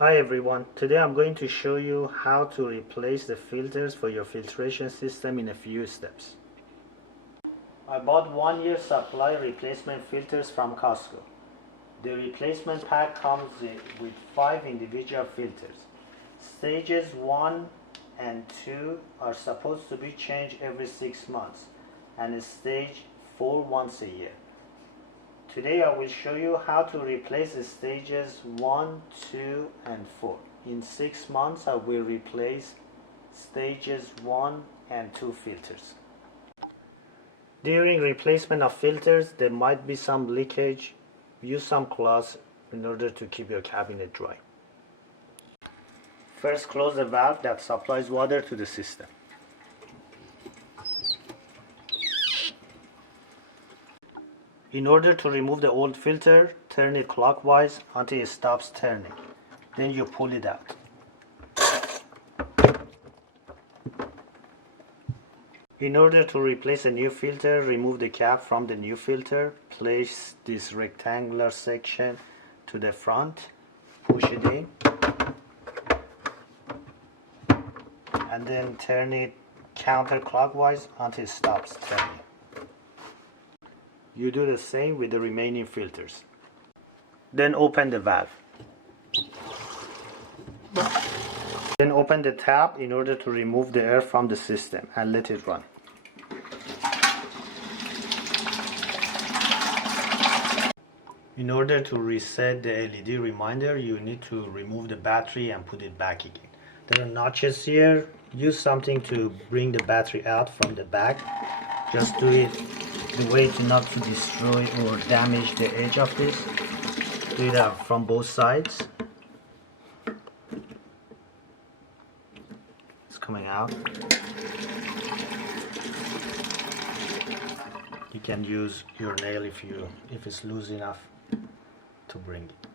Hi everyone, today I'm going to show you how to replace the filters for your filtration system in a few steps. I bought 1 year supply replacement filters from Costco. The replacement pack comes with 5 individual filters. Stages 1 and 2 are supposed to be changed every 6 months and stage 4 once a year. Today I will show you how to replace the stages 1, 2 and 4. In 6 months I will replace stages 1 and 2 filters. During replacement of filters there might be some leakage. Use some cloths in order to keep your cabinet dry. First close the valve that supplies water to the system. In order to remove the old filter, turn it clockwise until it stops turning. Then you pull it out. In order to replace a new filter, remove the cap from the new filter. Place this rectangular section to the front. Push it in. And then turn it counterclockwise until it stops turning. You do the same with the remaining filters. Then open the valve. Then open the tap in order to remove the air from the system and let it run. In order to reset the LED reminder, you need to remove the battery and put it back again. There are notches here. Use something to bring the battery out from the back. Just do it the way to not to destroy or damage the edge of this. Do it from both sides. It's coming out. You can use your nail if it's loose enough to bring it.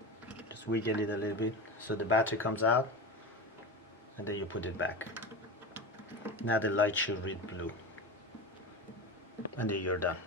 Just wiggle it a little bit so the battery comes out, and then you put it back. Now the light should read blue, and then you're done.